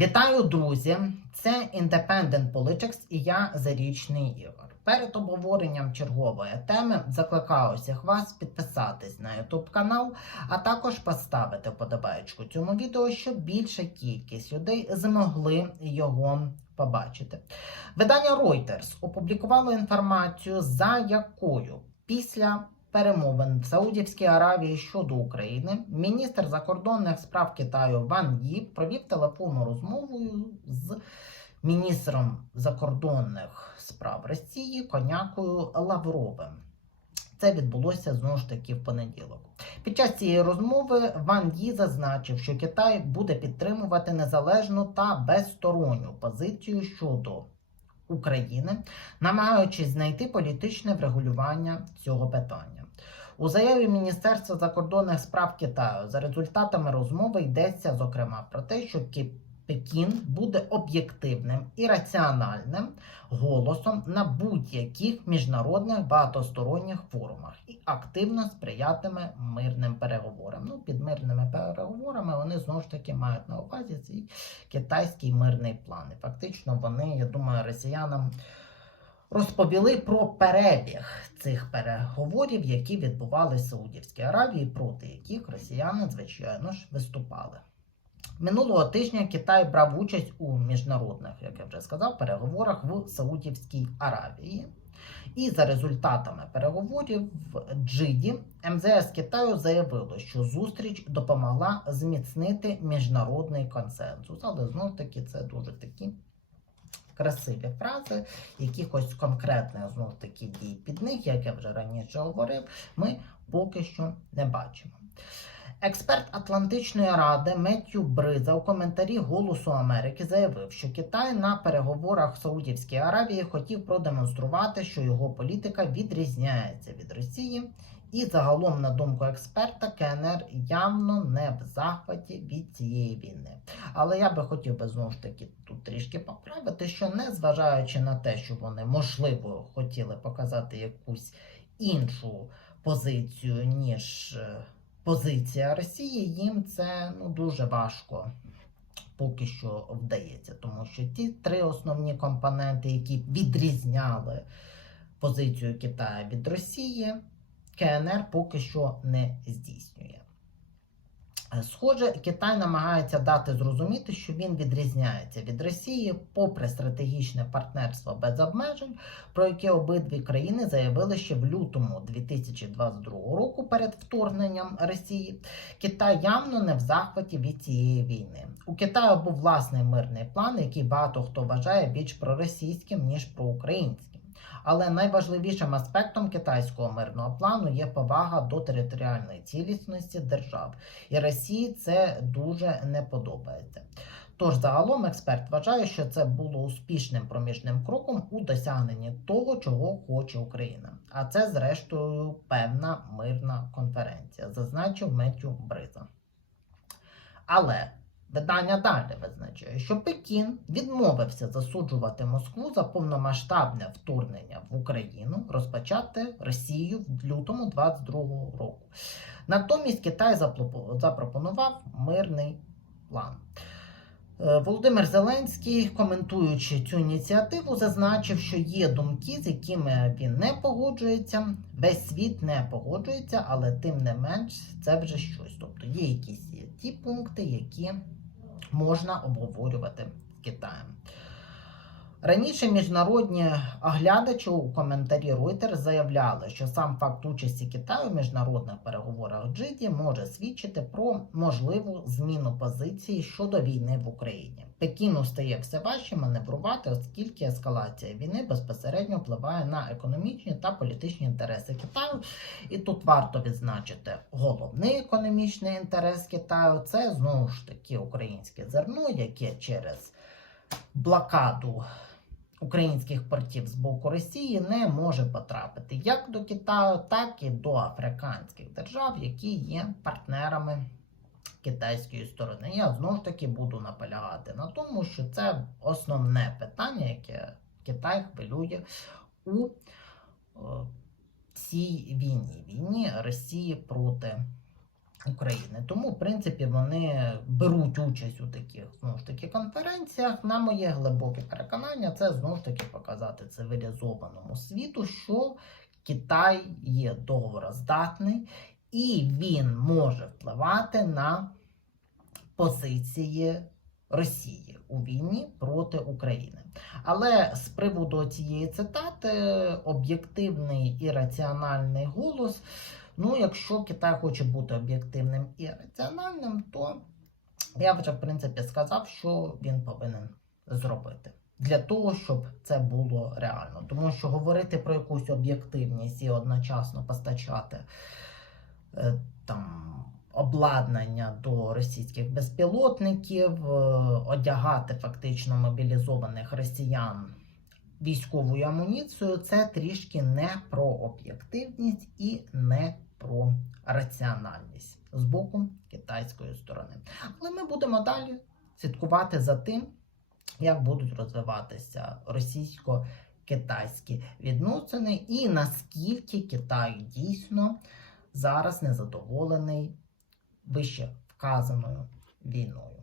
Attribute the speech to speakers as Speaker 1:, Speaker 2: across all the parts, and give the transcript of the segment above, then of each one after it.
Speaker 1: Вітаю, друзі! Це Independent Politics і я Зарічний Ігор. Перед обговоренням чергової теми закликаю всіх вас підписатись на YouTube канал, а також поставити вподобайку цьому відео, щоб більша кількість людей змогли його побачити. Видання Reuters опублікувало інформацію, за якою після перемовин в Саудівській Аравії щодо України міністр закордонних справ Китаю Ван Ї провів телефонну розмову з міністром закордонних справ Росії Конякою Лавровим. Це відбулося знову ж таки в понеділок. Під час цієї розмови Ван Ї зазначив, що Китай буде підтримувати незалежну та безсторонню позицію щодо України, намагаючись знайти політичне врегулювання цього питання. У заяві Міністерства закордонних справ Китаю за результатами розмови йдеться зокрема про те, що Ки- Пекін буде об'єктивним і раціональним голосом на будь-яких міжнародних багатосторонніх форумах і активно сприятиме мирним переговорам. Ну, під мирними переговорами вони знову ж таки мають на увазі цей китайський мирний план. І фактично вони, я думаю, росіянам розповіли про перебіг цих переговорів, які відбувалися в Саудівській Аравії, проти яких росіяни, звичайно ж, виступали. Минулого тижня Китай брав участь у міжнародних, як я вже сказав, переговорах в Саудівській Аравії. І за результатами переговорів в Джиді МЗС Китаю заявило, що зустріч допомогла зміцнити міжнародний консенсус. Але знову ж таки це дуже такі красиві фрази, якихось конкретних знову ж таки дій під них, як я вже раніше говорив, ми поки що не бачимо. Експерт Атлантичної ради Меттю Бриза у коментарі Голосу Америки заявив, що Китай на переговорах в Саудівській Аравії хотів продемонструвати, що його політика відрізняється від Росії, і загалом, на думку експерта, КНР явно не в захваті від цієї війни. Але я би хотів би знову ж таки тут трішки поправити, що не зважаючи на те, що вони можливо хотіли показати якусь іншу позицію, ніж. Позиція Росії, їм це ну, дуже важко поки що вдається, тому що ті три основні компоненти, які відрізняли позицію Китаю від Росії, КНР поки що не здійснює. Схоже, Китай намагається дати зрозуміти, що він відрізняється від Росії, попри стратегічне партнерство без обмежень, про яке обидві країни заявили ще в лютому 2022 року перед вторгненням Росії. Китай явно не в захваті від цієї війни. У Китаю був власний мирний план, який багато хто вважає більш проросійським ніж проукраїнським. Але найважливішим аспектом китайського мирного плану є повага до територіальної цілісності держав, і Росії це дуже не подобається. Тож загалом експерт вважає, що це було успішним проміжним кроком у досягненні того, чого хоче Україна. А це, зрештою, певна мирна конференція, зазначив Меттю Бриза. Але видання далі визначає, що Пекін відмовився засуджувати Москву за повномасштабне вторгнення в Україну, розпочати Росією в лютому 22 року. Натомість Китай запропонував мирний план. Е, Володимир Зеленський, коментуючи цю ініціативу, зазначив, що є думки, з якими він не погоджується. Весь світ не погоджується, але тим не менш це вже щось. Тобто є якісь ті пункти, які можна обговорювати. Раніше міжнародні оглядачі у коментарі Reuters заявляли, що сам факт участі Китаю в міжнародних переговорах Джиді може свідчити про можливу зміну позиції щодо війни в Україні. Пекіну стає все важче маневрувати, оскільки ескалація війни безпосередньо впливає на економічні та політичні інтереси Китаю. І тут варто відзначити головний економічний інтерес Китаю це знову ж таки українське зерно, яке через блокаду українських портів з боку Росії не може потрапити як до Китаю, так і до африканських держав, які є партнерами китайської сторони. Я знову ж таки буду наполягати на тому, що це основне питання, яке Китай хвилює у е, цій війні, війні Росії проти України. Тому, в принципі, вони беруть участь у таких знову ж таки конференціях, на моє глибоке переконання, це знову ж таки показати цивілізованому світу, що Китай є договороздатний і він може впливати на позиції Росії у війні проти України. Але з приводу цієї цитати об'єктивний і раціональний голос. Ну, якщо Китай хоче бути об'єктивним і раціональним, то я вже в принципі сказав, що він повинен зробити. Для того, щоб це було реально. Тому що говорити про якусь об'єктивність і одночасно постачати е, там обладнання до російських безпілотників, е, одягати фактично мобілізованих росіян військовою амуніцією, це трішки не про об'єктивність і не про раціональність з боку китайської сторони. Але ми будемо далі слідкувати за тим, як будуть розвиватися російсько-китайські відносини, і наскільки Китай дійсно зараз незадоволений вище вказаною війною.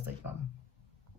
Speaker 1: Schwester ich war.